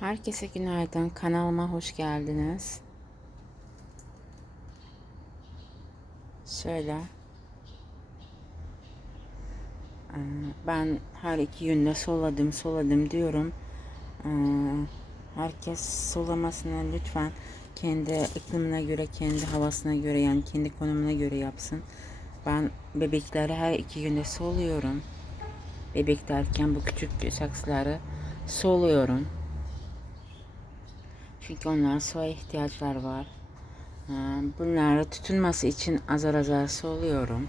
Herkese günaydın. Kanalıma hoş geldiniz. Şöyle. Ee, Ben her iki yönde soladım, soladım diyorum. Ee, Herkes solamasını lütfen kendi iklimine göre, kendi havasına göre yani kendi konumuna göre yapsın. Ben bebekleri her iki yönde soluyorum. Bebek derken bu küçük saksıları soluyorum. Çünkü onların suya ihtiyaçları var. Ee, Bunları tutunması için azar azar soluyorum.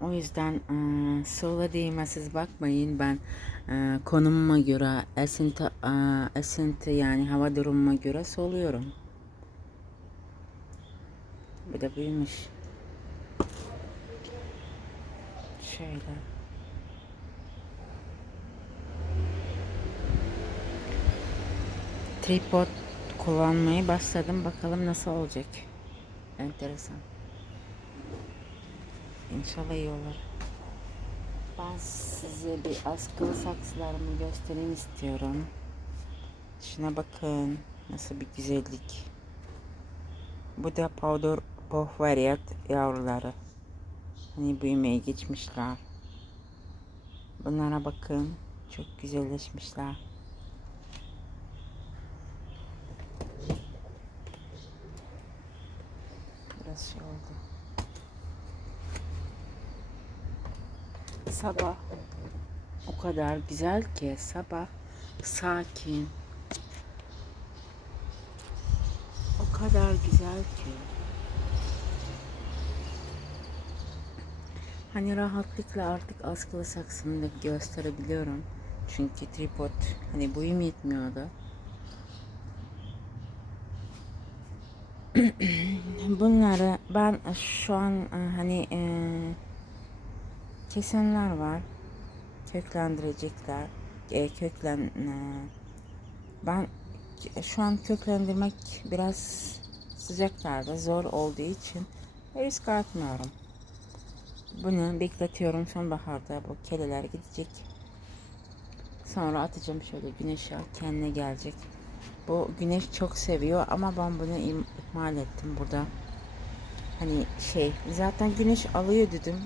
O yüzden e, sola değme siz bakmayın ben e, konumuma göre esinti, e, esinti yani hava durumuma göre soluyorum. Bu da büyümüş. Şöyle. Tripod kullanmayı başladım. Bakalım nasıl olacak. Enteresan. İnşallah iyi olur. Ben size bir askılı saksılarımı göstereyim istiyorum. Şuna bakın. Nasıl bir güzellik. Bu da powder puff variant yavruları. Hani büyümeye geçmişler. Bunlara bakın. Çok güzelleşmişler. Biraz. Sabah o kadar güzel ki sabah sakin. O kadar güzel ki. Hani rahatlıkla artık askılı saksımı da gösterebiliyorum. Çünkü tripod hani boyum yetmiyordu. Bunları ben şu an e, hani e, kesenler var. Köklendirecekler. E, köklen e, ben şu an köklendirmek biraz sıcaklarda zor olduğu için risk atmıyorum. Bunu bekletiyorum sonbaharda bu keleler gidecek. Sonra atacağım şöyle güneşe kendine gelecek. Bu güneş çok seviyor ama ben bunu ihmal ettim burada. Hani şey zaten güneş alıyor dedim.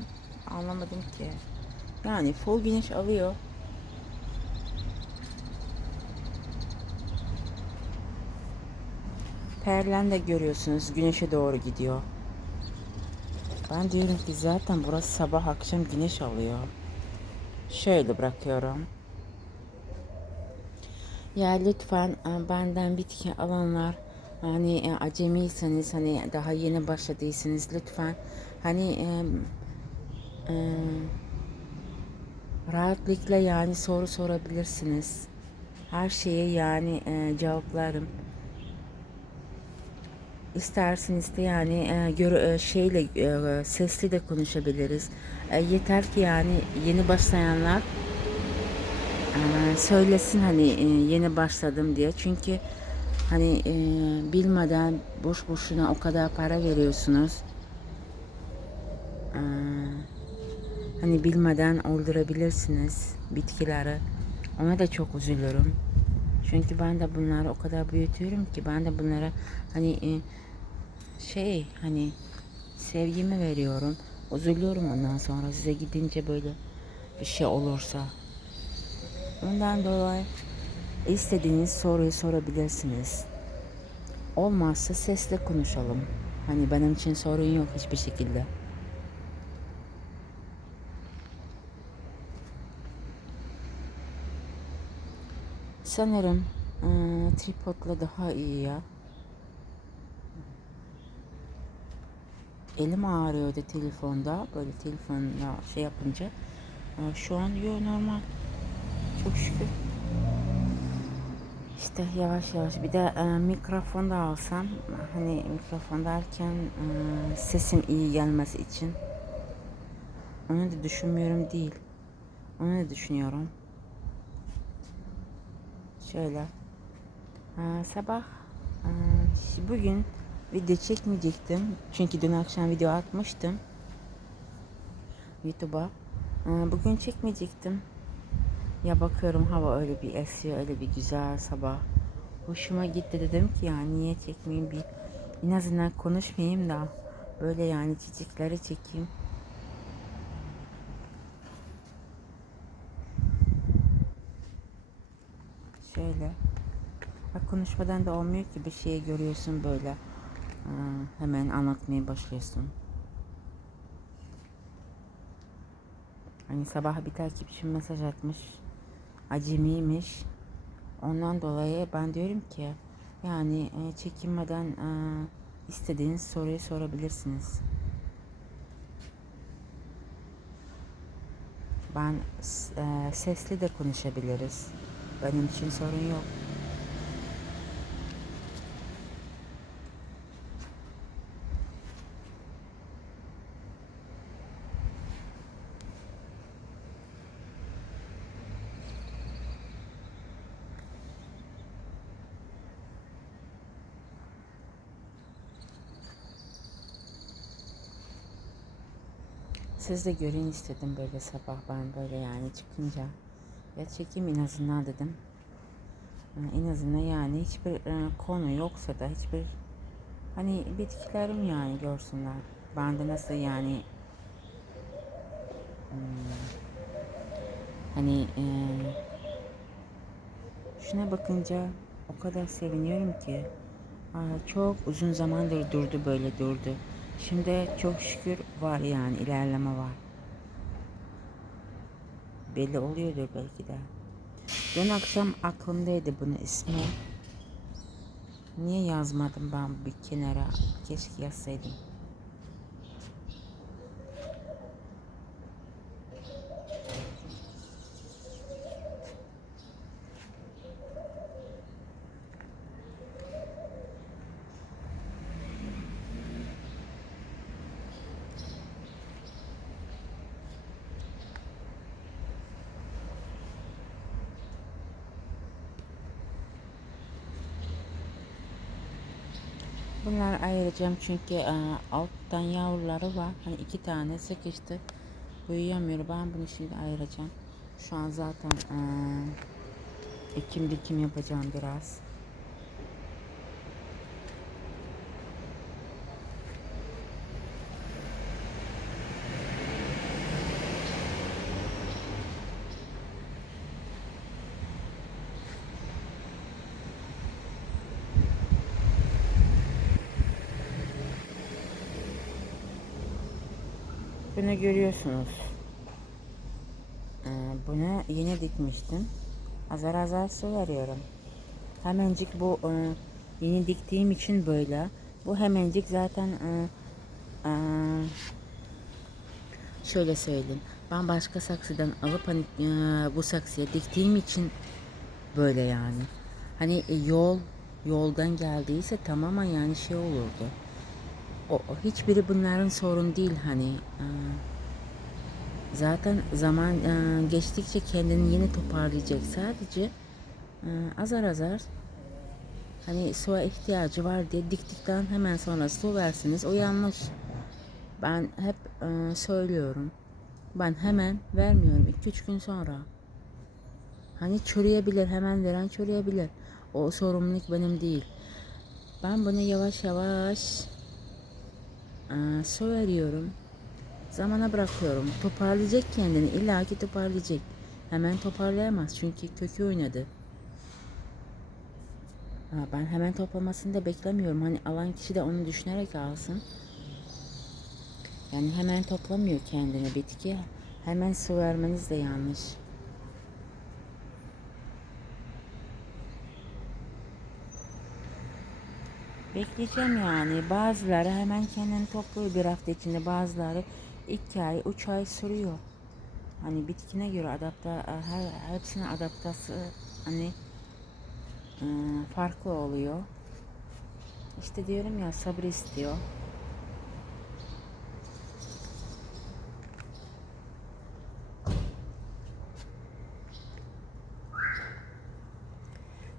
Anlamadım ki. Yani full güneş alıyor. Perlen de görüyorsunuz güneşe doğru gidiyor. Ben diyorum ki zaten burası sabah akşam güneş alıyor. Şöyle bırakıyorum. Ya lütfen e, benden bitki alanlar hani e, acemiyseniz hani daha yeni başladıysanız lütfen hani e, e, rahatlıkla yani soru sorabilirsiniz. Her şeye yani e, cevaplarım. İsterseniz de yani e, göre, e, şeyle e, sesli de konuşabiliriz. E, yeter ki yani yeni başlayanlar ee, söylesin hani e, yeni başladım diye. Çünkü hani e, bilmeden boş boşuna o kadar para veriyorsunuz. Ee, hani bilmeden öldürebilirsiniz bitkileri. Ona da çok üzülürüm. Çünkü ben de bunları o kadar büyütüyorum ki ben de bunlara hani e, şey hani sevgimi veriyorum. Üzülüyorum ondan sonra size gidince böyle bir şey olursa. Ondan dolayı istediğiniz soruyu sorabilirsiniz. Olmazsa sesle konuşalım. Hani benim için sorun yok hiçbir şekilde. Sanırım e, tripodla daha iyi ya. Elim ağrıyordu telefonda. Böyle telefonla şey yapınca. E, şu an yok normal. Çok şükür. İşte yavaş yavaş bir de e, mikrofon da alsam hani mikrofon derken e, sesim iyi gelmesi için onu da düşünmüyorum değil. Onu da düşünüyorum. Şöyle. E, sabah e, bugün video çekmeyecektim. Çünkü dün akşam video atmıştım. YouTube'a. E, bugün çekmeyecektim. Ya bakıyorum hava öyle bir esiyor, öyle bir güzel sabah. Hoşuma gitti dedim ki ya niye çekmeyeyim bir en azından konuşmayayım da böyle yani çiçekleri çekeyim. Şöyle. Bak konuşmadan da olmuyor ki bir şey görüyorsun böyle. Aa, hemen anlatmaya başlıyorsun. Hani sabah bir takipçim mesaj atmış. Acemiymiş. Ondan dolayı ben diyorum ki yani e, çekinmeden e, istediğiniz soruyu sorabilirsiniz. Ben e, sesli de konuşabiliriz. Benim için sorun yok. Siz de görün istedim böyle sabah ben böyle yani çıkınca. Ya çekeyim en azından dedim. En azından yani hiçbir e, konu yoksa da hiçbir hani bitkilerim yani görsünler. Ben de nasıl yani hmm, hani e, şuna bakınca o kadar seviniyorum ki. Çok uzun zamandır durdu böyle durdu. Şimdi çok şükür var yani ilerleme var. Belli oluyordur belki de. Dün akşam aklımdaydı bunun ismi. Niye yazmadım ben bir kenara? Keşke yazsaydım. Bunları ayıracağım çünkü e, alttan yavruları var. Hani iki tane sıkıştı. Büyüyemiyor. Ben bunu şimdi ayıracağım. Şu an zaten e, ekim dikim yapacağım biraz. Görüyorsunuz. Ee, bunu yeni dikmiştim. Azar azar su veriyorum. Hemencik bu e, yeni diktiğim için böyle. Bu hemencik zaten e, e, şöyle söyleyeyim. Ben başka saksıdan alıp hani bu saksıya diktiğim için böyle yani. Hani yol yoldan geldiyse tamamen yani şey olurdu. O, o hiçbiri bunların sorun değil hani. E, Zaten zaman e, geçtikçe kendini yeni toparlayacak. Sadece e, azar azar hani suya ihtiyacı var diye diktikten hemen sonra su versiniz. O yanlış. Ben hep e, söylüyorum. Ben hemen vermiyorum. 2-3 gün sonra. Hani çürüyebilir. Hemen veren çürüyebilir. O sorumluluk benim değil. Ben bunu yavaş yavaş e, su veriyorum. Zamana bırakıyorum. Toparlayacak kendini. İlla ki toparlayacak. Hemen toparlayamaz. Çünkü kökü oynadı. Ben hemen toplamasını da beklemiyorum. Hani alan kişi de onu düşünerek alsın. Yani hemen toplamıyor kendini bitki. Hemen su vermeniz de yanlış. Bekleyeceğim yani. Bazıları hemen kendini topluyor bir hafta içinde. Bazıları iki ay, üç ay sürüyor. Hani bitkine göre adapte, her, hepsinin adaptası hani e, farklı oluyor. İşte diyorum ya sabır istiyor.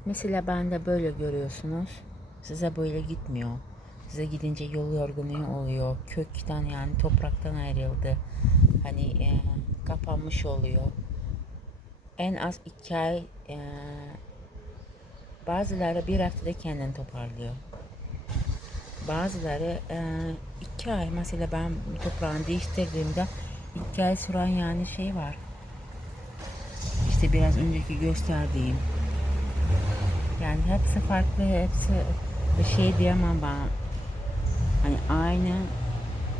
Mesela ben de böyle görüyorsunuz. Size böyle gitmiyor. Size gidince yol yorgunluğu oluyor. Kökten yani topraktan ayrıldı. Hani e, kapanmış oluyor. en az iki ay e, bazıları bir haftada kendini toparlıyor. Bazıları e, iki ay mesela ben toprağını değiştirdiğimde iki ay süren yani şey var. İşte biraz önceki gösterdiğim. Yani hepsi farklı, hepsi bir şey diyemem ben. Hani aynı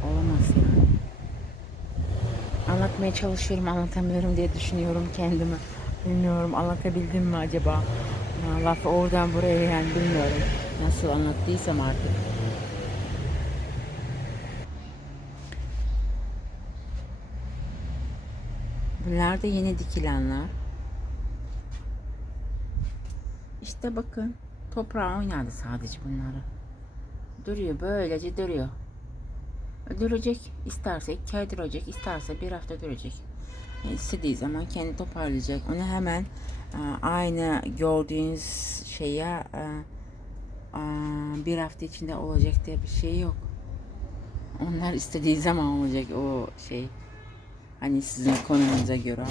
olamaz yani. Anlatmaya çalışıyorum, anlatamıyorum diye düşünüyorum kendimi. Bilmiyorum anlatabildim mi acaba? Lafı oradan buraya yani bilmiyorum. Nasıl anlattıysam artık. Bunlar da yeni dikilenler. İşte bakın toprağa oynadı sadece bunları. Duruyor böylece duruyor. Duracak isterse iki ay duracak isterse bir hafta duracak. İstediği zaman kendi toparlayacak. Onu hemen e, aynı gördüğünüz şeye e, e, bir hafta içinde olacak diye bir şey yok. Onlar istediği zaman olacak o şey. Hani sizin konumuza göre.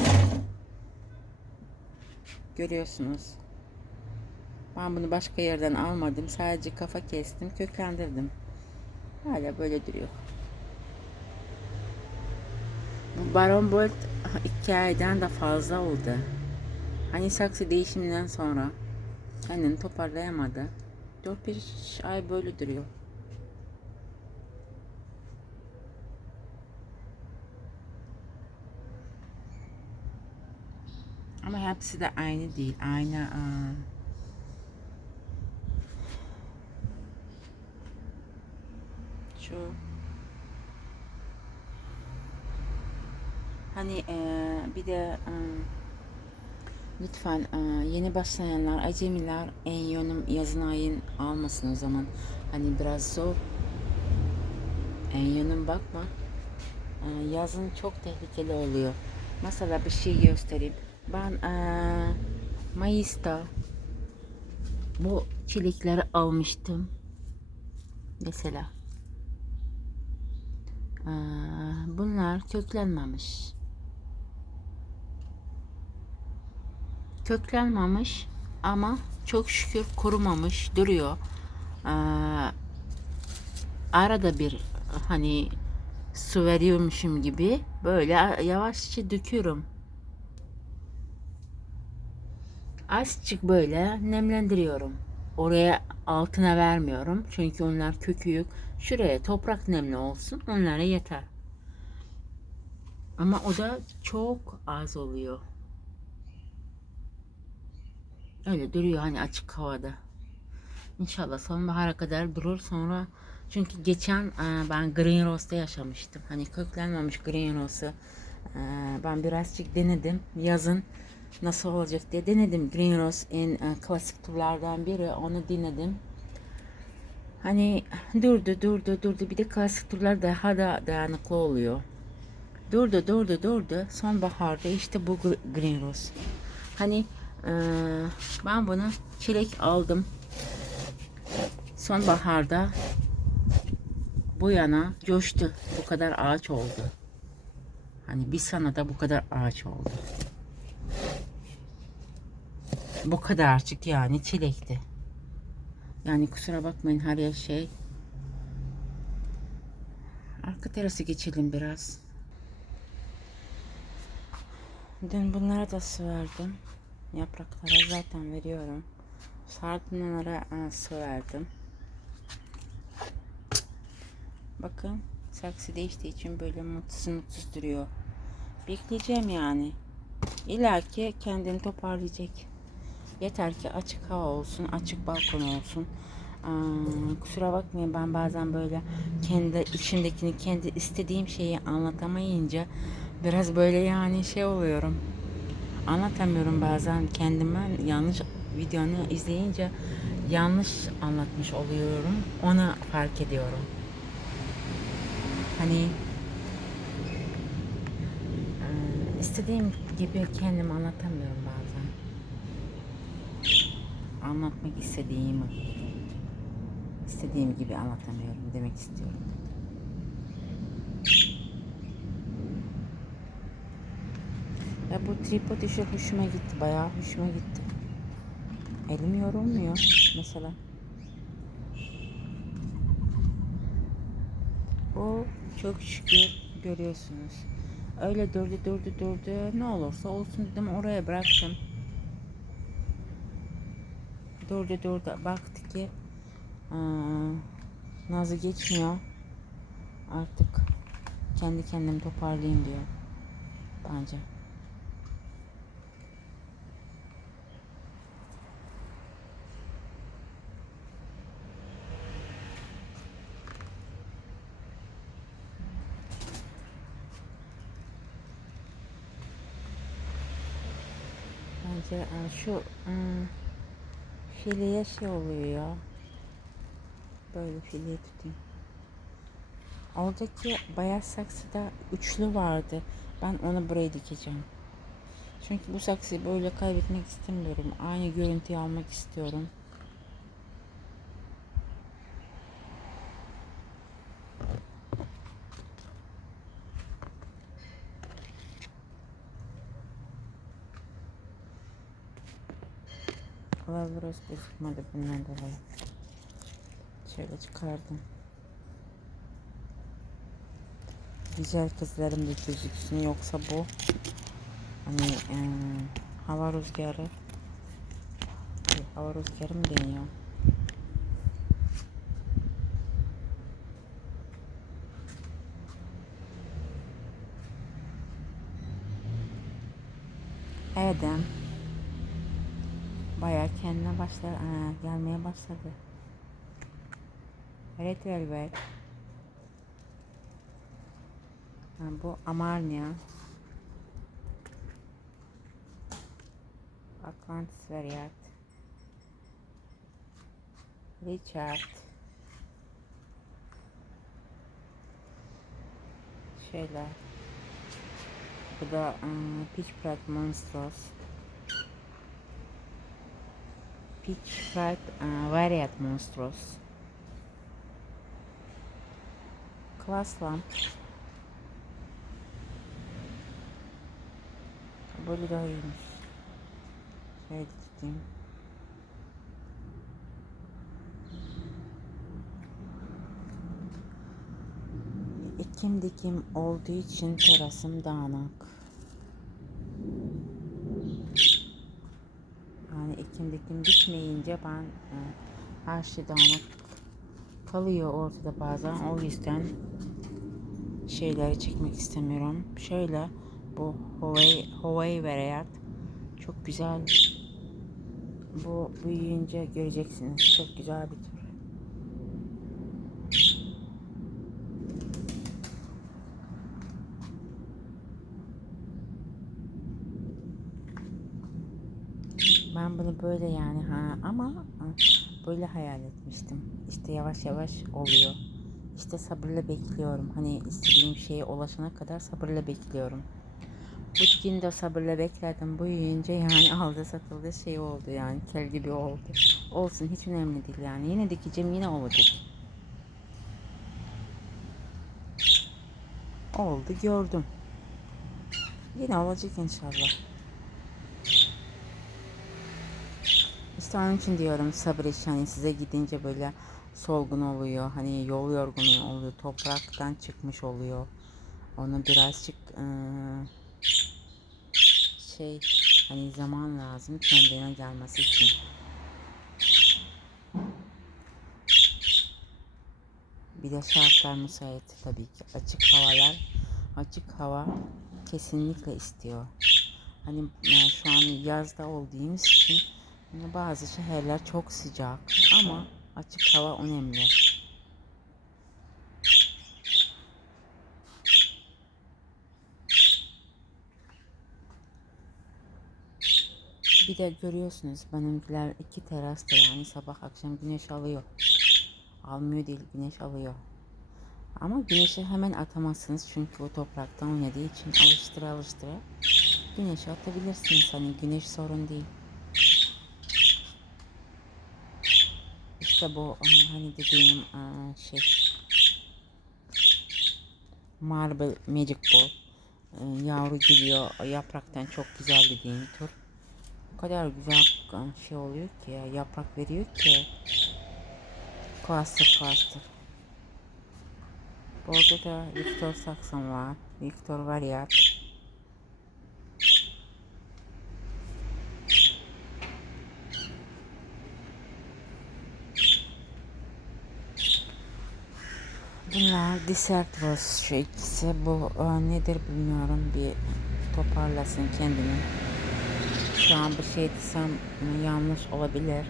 Görüyorsunuz. Ben bunu başka yerden almadım. Sadece kafa kestim, köklendirdim. Hala böyle duruyor. Bu Baron Bolt iki aydan da fazla oldu. Hani saksı değişiminden sonra kendini toparlayamadı. 4-5 ay böyle duruyor. Ama hepsi de aynı değil. Aynı aa, şu hani eee, bir de eee, lütfen eee, yeni başlayanlar, acemiler en yönüm yazın ayın almasın o zaman. Hani biraz zor. En yönüm bakma. Eee, yazın çok tehlikeli oluyor. Mesela bir şey göstereyim. Ben eee, Mayıs'ta bu çilekleri almıştım. Mesela. Bunlar köklenmemiş. Köklenmemiş ama çok şükür kurumamış duruyor. Arada bir hani su veriyormuşum gibi böyle yavaşça döküyorum. Azıcık böyle nemlendiriyorum. Oraya altına vermiyorum. Çünkü onlar kökü yok. Şuraya toprak nemli olsun. Onlara yeter. Ama o da çok az oluyor. Öyle duruyor hani açık havada. İnşallah sonbahara kadar durur sonra çünkü geçen e, ben Green Rose'da yaşamıştım. Hani köklenmemiş Green Rose'u e, ben birazcık denedim. Yazın nasıl olacak diye denedim. Green Rose en e, klasik turlardan biri. Onu denedim. Hani durdu durdu durdu. Bir de klasik turlar daha da dayanıklı oluyor. Durdu durdu durdu. Sonbaharda işte bu Green Rose. Hani e, ben bunu çilek aldım. Sonbaharda bu yana coştu. Bu kadar ağaç oldu. Hani bir sanada bu kadar ağaç oldu. Bu kadarcık yani çilekti. Yani kusura bakmayın her yer şey. Arka terası geçelim biraz. Dün bunlara da su verdim. Yapraklara zaten veriyorum. Sardunyalara e, su verdim. Bakın saksı değiştiği için böyle mutsuz mutsuz duruyor. Bekleyeceğim yani. İlla ki kendini toparlayacak. Yeter ki açık hava olsun, açık balkon olsun. Aa, kusura bakmayın ben bazen böyle kendi içimdekini, kendi istediğim şeyi anlatamayınca biraz böyle yani şey oluyorum. Anlatamıyorum bazen kendime yanlış videonu izleyince yanlış anlatmış oluyorum. Onu fark ediyorum. Hani istediğim gibi kendimi anlatamıyorum bazen. Anlatmak istediğimi istediğim gibi anlatamıyorum demek istiyorum. Ya bu tripod işi hoşuma gitti. Bayağı hoşuma gitti. Elim yorulmuyor mesela. Bu çok şükür görüyorsunuz. Öyle durdu durdu durdu. Ne olursa olsun dedim oraya bıraktım. Durdu durdu. Baktı ki aa, nazı geçmiyor. Artık kendi kendimi toparlayayım diyor. Bence. Bence şu ım, fileye şey oluyor ya. Böyle fileye tutayım. Oradaki beyaz saksıda üçlü vardı. Ben onu buraya dikeceğim. Çünkü bu saksıyı böyle kaybetmek istemiyorum. Aynı görüntüyü almak istiyorum. Lavros gözükmedi bundan dolayı. Şöyle çıkardım. Güzel kızlarım da gözüksün yoksa bu hani eee, hava rüzgarı Şey, hava rüzgarı mı deniyor? Bayağı kendine başlar Aa, gelmeye başladı. Red Velvet Ha, bu Amarnia. Atlantis Variat. Richard. Şöyle. Bu da ım, Peach Pride Monstros. Peach Pride ıı, Variat Monstros. Class Lamp. Böyle daha iyiymiş. Şöyle tutayım. Ekim dikim olduğu için terasım dağınık. Yani dikim bitmeyince ben e, her şey dağınık kalıyor ortada bazen. O yüzden şeyleri çekmek istemiyorum. Şöyle bu Huawei, Huawei Variat çok güzel. Bu büyüyünce göreceksiniz. Çok güzel bir tür. Ben bunu böyle yani ha ama böyle hayal etmiştim. İşte yavaş yavaş oluyor. İşte sabırla bekliyorum. Hani istediğim şeye ulaşana kadar sabırla bekliyorum. Bu gün de sabırla bekledim. Bu yiyince yani aldı satıldı şey oldu yani kel gibi oldu. Olsun hiç önemli değil yani. Yine dikeceğim yine olacak. Oldu gördüm. Yine olacak inşallah. İşte onun için diyorum sabır iş hani size gidince böyle solgun oluyor. Hani yol yorgunu oluyor. Topraktan çıkmış oluyor. Onu birazcık şey hani zaman lazım kendine gelmesi için. Bir de şartlar müsait tabii ki. Açık havalar, açık hava kesinlikle istiyor. Hani şu an yazda olduğumuz için bazı şehirler çok sıcak ama açık hava önemli. Bir de görüyorsunuz benimkiler iki terasta yani sabah akşam güneş alıyor. Almıyor değil güneş alıyor. Ama güneşi hemen atamazsınız çünkü o topraktan oynadığı için alıştıra alıştıra güneşe atabilirsiniz. Hani güneş sorun değil. İşte bu aa, hani dediğim aa, şey Marble Magic Ball. yavru geliyor. Yapraktan çok güzel dediğim tür. O kadar güzel e, şey oluyor ki ya, yaprak veriyor ki. Cluster cluster. Burada da Victor Saxon var. Victor Variat. Bunlar Desert Rose şu ikisi. Bu e, nedir bilmiyorum. Bir toparlasın kendini. Şu an bir şey desem yanlış olabilir.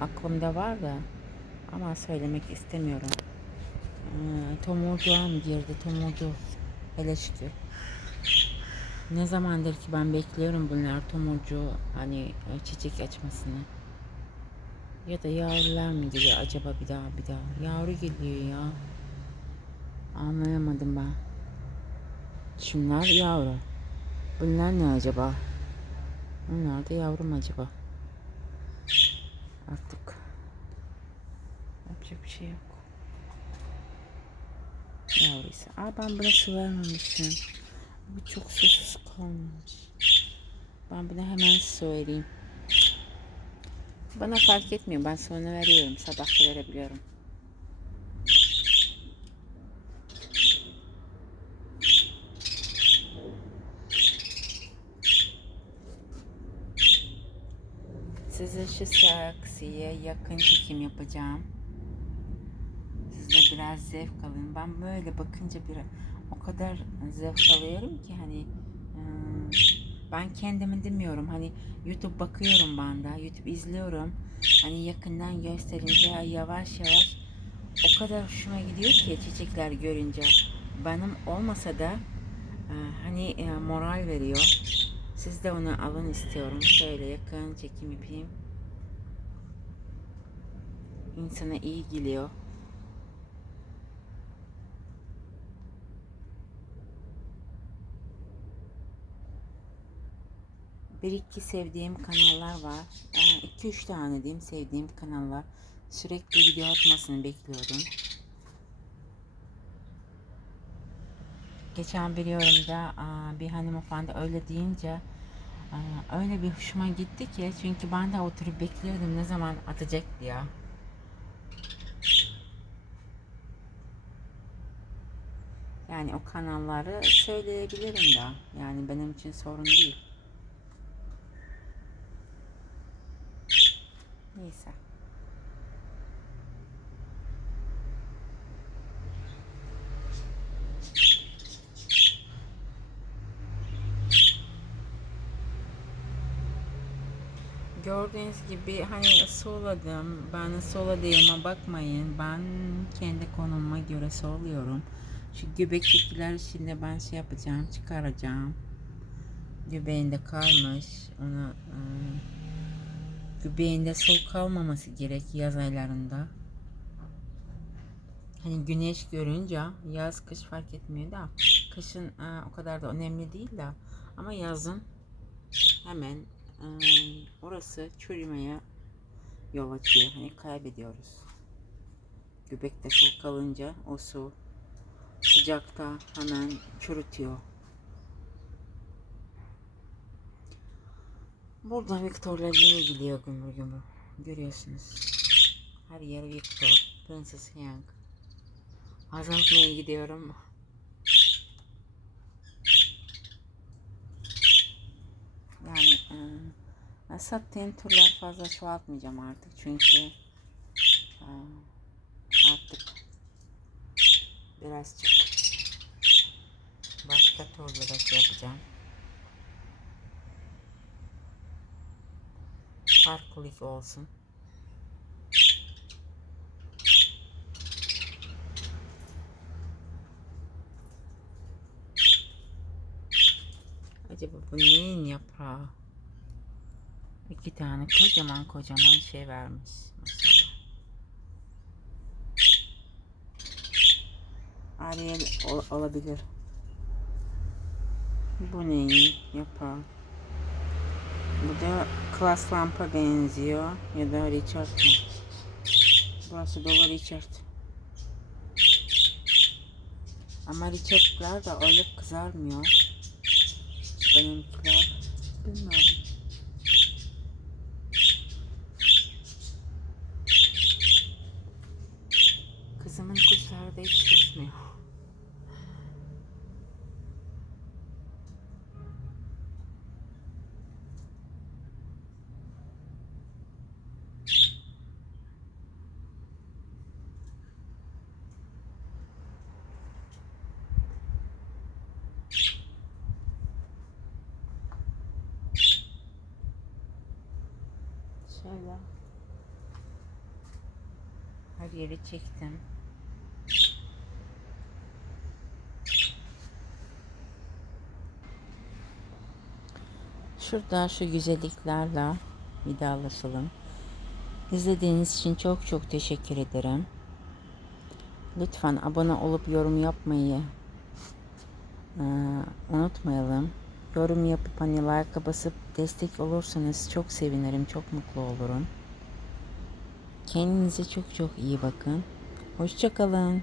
Aklımda var da ama söylemek istemiyorum. E, tomurcuğa girdi? Tomurcu. Hele şükür. Ne zamandır ki ben bekliyorum bunlar tomurcu hani e, çiçek açmasını. Ya da yavrular mı geliyor acaba bir daha bir daha? Yavru geliyor ya. Anlayamadım ben. Şunlar yavru. Bunlar ne acaba? Bunlar da yavru mu acaba? Artık yapacak bir şey yok. Yavruysa. Aa ben buna su vermemişim. Bu çok susuz kalmış. Ben buna hemen su vereyim. Bana fark etmiyor. Ben sonra veriyorum. Sabah da verebiliyorum. Size şu saksıya yakın çekim yapacağım. Siz de biraz zevk alın. Ben böyle bakınca bir o kadar zevk alıyorum ki hani ben kendimi demiyorum. Hani YouTube bakıyorum ben de YouTube izliyorum. Hani yakından gösterince yavaş yavaş o kadar hoşuma gidiyor ki çiçekler görünce. Benim olmasa da hani moral veriyor. Siz de onu alın istiyorum. Şöyle yakın çekim yapayım insana iyi geliyor bir iki sevdiğim kanallar var. 2 üç tane diyeyim sevdiğim kanallar. Sürekli video atmasını bekliyordum. Geçen bir yorumda bir hanımefendi öyle deyince öyle bir hoşuma gitti ki çünkü ben de oturup bekliyordum ne zaman atacak diye. Yani o kanalları söyleyebilirim de. Yani benim için sorun değil. Neyse. Gördüğünüz gibi hani soladım. Ben soladığıma bakmayın. Ben kendi konumuma göre soluyorum. Şu göbektekiler şimdi ben şey yapacağım, çıkaracağım. Göbeğinde kalmış. Onu ıı, göbeğinde soğuk kalmaması gerek yaz aylarında. Hani güneş görünce yaz kış fark etmiyor da kışın aa, o kadar da önemli değil de ama yazın hemen aa, orası çürümeye yol açıyor. Hani kaybediyoruz. Göbekte soğuk kalınca o su sıcakta hemen çürütüyor. Burada Victor'lar yine gidiyor gümbür gümbür. Görüyorsunuz. Her yer Victor. Princess Young. Azaltmaya gidiyorum. Yani e, sattığım türler fazla çoğaltmayacağım artık. Çünkü e, artık birazcık başka şey yapacağım. farklılık olsun. Acaba bu neyin yaprağı? İki tane kocaman kocaman şey vermiş. Maşallah. araya ol, olabilir. Bu neyi yapalım? Bu da Klas Lamp'a benziyor ya da Richard mı? Burası Dolar Richard. Ama Richard'lar da öyle kızarmıyor. Benimkiler bilmiyorum. Şöyle. Her yeri çektim. Şurada şu güzelliklerle vidalaşalım. İzlediğiniz için çok çok teşekkür ederim. Lütfen abone olup yorum yapmayı unutmayalım. Yorum yapıp hani like'a basıp destek olursanız çok sevinirim, çok mutlu olurum. Kendinize çok çok iyi bakın. Hoşçakalın.